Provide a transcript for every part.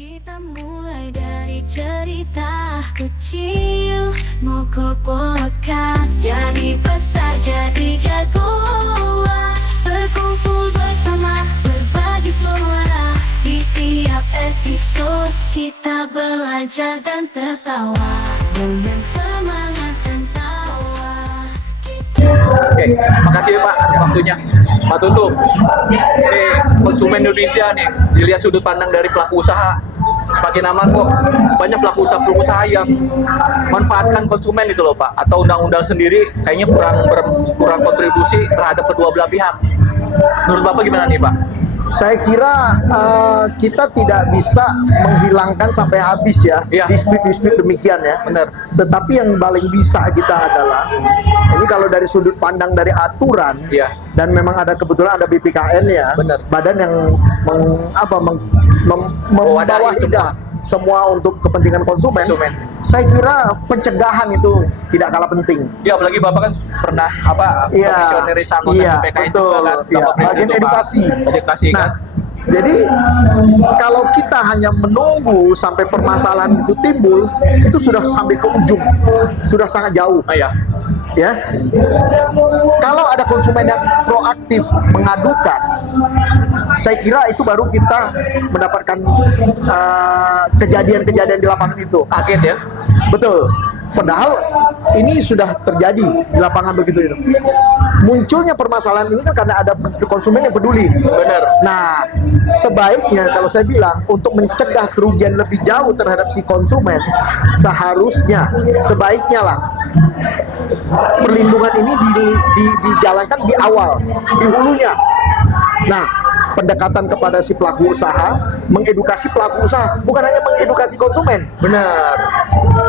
Kita mulai dari cerita kecil, mogok podcast, jadi besar, jadi jagoan. Berkumpul bersama, berbagi suara. Di tiap episode kita belajar dan tertawa dengan semangat dan tawa. Oke, makasih ya Pak atas waktunya. Pak Tutu, ini konsumen Indonesia nih, dilihat sudut pandang dari pelaku usaha. Semakin lama kok banyak pelaku usaha yang manfaatkan konsumen itu loh Pak. Atau undang-undang sendiri kayaknya kurang kontribusi terhadap kedua belah pihak. Menurut Bapak gimana nih Pak? Saya kira kita tidak bisa menghilangkan sampai habis ya Iya. dispute demikian ya. Benar. Tetapi yang paling bisa kita adalah ini kalau dari sudut pandang dari aturan Iya. dan memang ada kebetulan ada BPKN ya, Benar. badan yang Mewadahi membawahi semua untuk kepentingan konsumen. Saya kira pencegahan itu tidak kalah penting. Ya apalagi Bapak kan pernah komisioneris anggota PKN betul, juga kan, iya. Bapak Bagian Presiden tuh, Pak. Edukasi Nah, kan. jadi kalau kita hanya menunggu sampai permasalahan itu timbul, itu sudah sampai ke ujung, sudah sangat jauh. Oh ya. Ya, kalau ada konsumen yang proaktif mengadukan, saya kira itu baru kita mendapatkan kejadian-kejadian di lapangan itu. Kaget ya. Betul. Padahal ini sudah terjadi di lapangan begitu itu. Munculnya permasalahan ini kan karena ada konsumen yang peduli. Benar. Nah, sebaiknya kalau saya bilang untuk mencegah kerugian lebih jauh terhadap si konsumen, sebaiknya lah perlindungan ini dijalankan di awal, di hulunya. Nah, pendekatan kepada si pelaku usaha, mengedukasi pelaku usaha, bukan hanya mengedukasi konsumen. Benar.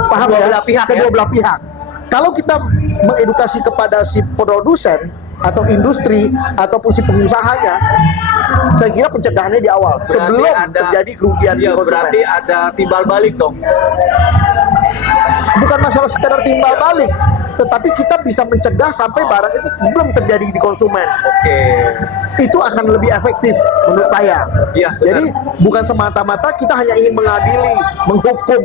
Paham Kedua ya? belah pihak Kedua ya? belah pihak. Kalau kita mengedukasi kepada si produsen atau industri ataupun si pengusahanya, saya kira pencegahannya di awal Berarti sebelum terjadi kerugian di Iya, konsumen. berarti ada timbal balik dong. Bukan masalah sekedar timbal balik, tetapi kita bisa mencegah sampai barang itu sebelum terjadi di konsumen. Oke. Itu akan lebih efektif menurut saya. Iya, benar. Jadi bukan semata-mata kita hanya ingin mengadili, menghukum.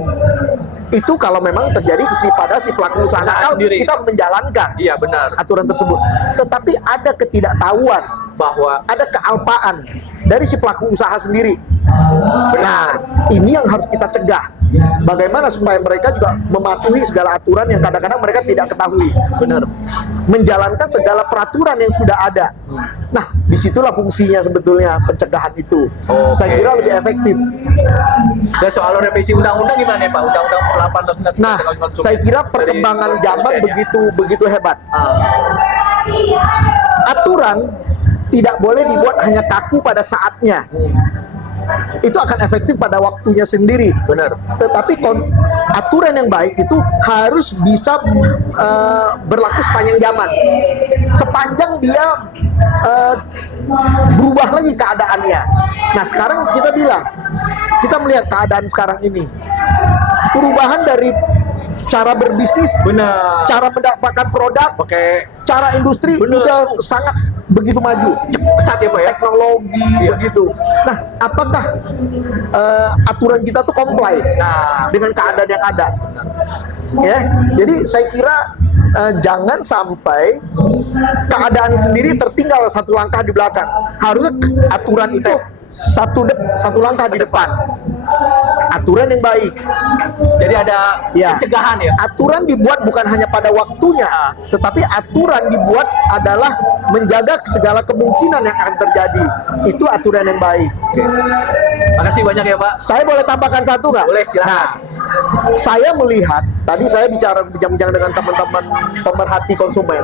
Itu kalau memang terjadi pada si pelaku usaha nakal, sendiri. kita menjalankan Iya benar. aturan tersebut. Tetapi ada ketidaktahuan, Bahwa ada kealpaan dari si pelaku usaha sendiri. Nah, ini yang harus kita cegah. Bagaimana supaya mereka juga mematuhi segala aturan yang kadang-kadang mereka tidak ketahui. benar. Menjalankan segala peraturan yang sudah ada. Nah, disitulah fungsinya sebetulnya pencegahan itu. Oke. Saya kira lebih efektif. Dan soal revisi undang-undang gimana ya Pak? Undang-undang 8 tahun 1999 Nah, tentang konsumen. saya kira Dari perkembangan zaman produsennya. begitu hebat. Ah, Aturan tidak boleh dibuat hanya kaku pada saatnya. Itu akan efektif pada waktunya sendiri. benar. Tetapi aturan yang baik itu harus bisa berlaku sepanjang zaman. Sepanjang dia berubah lagi keadaannya. Nah, sekarang kita melihat keadaan sekarang ini. Perubahan dari cara berbisnis, Benar. cara mendapatkan produk, Pakai cara industri Bener. udah sangat begitu maju, pesat ya Pak ya. teknologi Iya. begitu. Nah, apakah aturan kita tuh comply Nah, dengan keadaan yang ada? Ya, jadi saya kira jangan sampai keadaan sendiri tertinggal satu langkah di belakang. Harusnya aturan itu satu langkah di depan. Aturan yang baik. jadi ada Ya. pencegahan ya. Aturan dibuat bukan hanya pada waktunya, tetapi aturan dibuat adalah menjaga segala kemungkinan yang akan terjadi. Itu aturan yang baik. Oke. Makasih banyak ya Pak. Saya boleh tambahkan satu nggak? Boleh, silakan. Nah, saya melihat, tadi saya bincang-bincang dengan teman-teman pemerhati konsumen.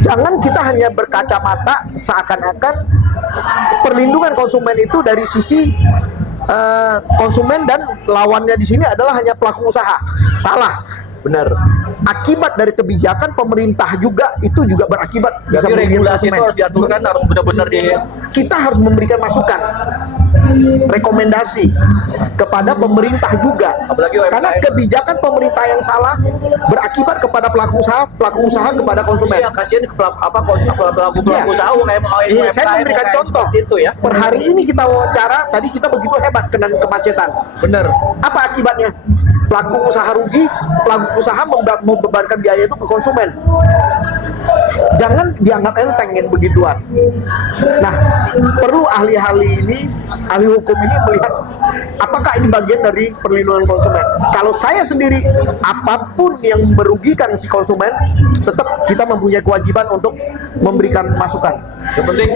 Jangan kita hanya berkacamata seakan-akan perlindungan konsumen itu dari sisi konsumen dan lawannya di sini adalah hanya pelaku usaha. Salah. Benar. Akibat dari kebijakan pemerintah juga itu juga berakibat bisa Jadi merugikan regulasi itu konsumen. harus diaturkan, harus benar-benar di. Kita harus memberikan masukan. rekomendasi kepada pemerintah juga. Apalagi UMKM. Karena kebijakan pemerintah yang salah berakibat kepada pelaku usaha kepada konsumen. Iya, kasihan ke pelaku Iya. usaha UMKM. Iya, saya memberikan contoh. Itu ya. Per hari ini kita wawancara, tadi kita begitu hebat kena kemacetan. Bener. Apa akibatnya? Pelaku usaha rugi, pelaku usaha membebankan biaya itu ke konsumen. Jangan dianggap enteng yang begituan. Nah, perlu ahli-ahli ini, ahli hukum ini melihat apakah ini bagian dari perlindungan konsumen. Kalau saya sendiri, apapun yang merugikan si konsumen, tetap kita mempunyai kewajiban untuk memberikan masukan. Yang penting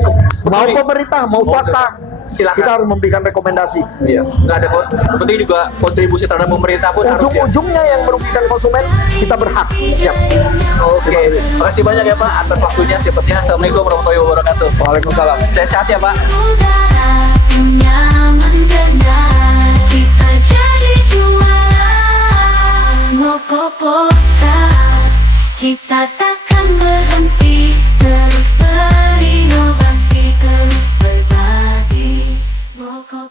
Mau pemerintah, mau swasta, silakan. kita harus memberikan rekomendasi. Iya, nggak ada yang penting juga kontribusi terhadap pemerintah pun harus ya. Ujung-ujungnya yang merugikan konsumen, kita berhak. Siap. Oke, makasih banyak ya Pak atas waktunya. Sepertinya Assalamualaikum warahmatullahi wabarakatuh. Waalaikumsalam. Sehat ya Pak. Udara nyaman benar, kita jadi juara. Moko Podcast, kita takkan berhenti, terus berinovasi, terus berbagi. Moko